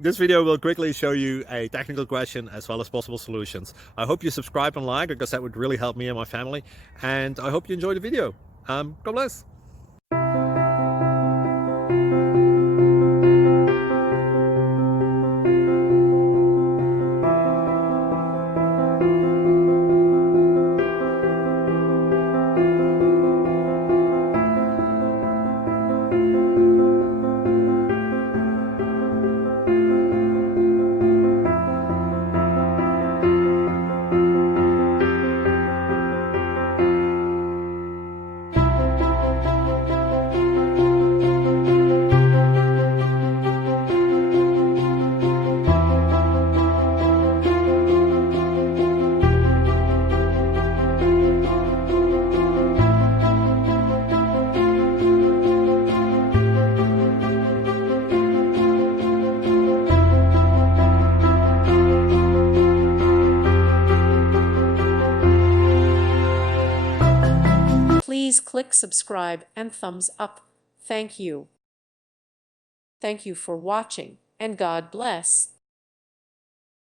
This video will quickly show you a technical question as well as possible solutions. I hope you subscribe and like, because that would really help me and my family. And I hope you enjoy the video. God bless. Please click subscribe and thumbs up. Thank you. Thank you for watching, and God bless.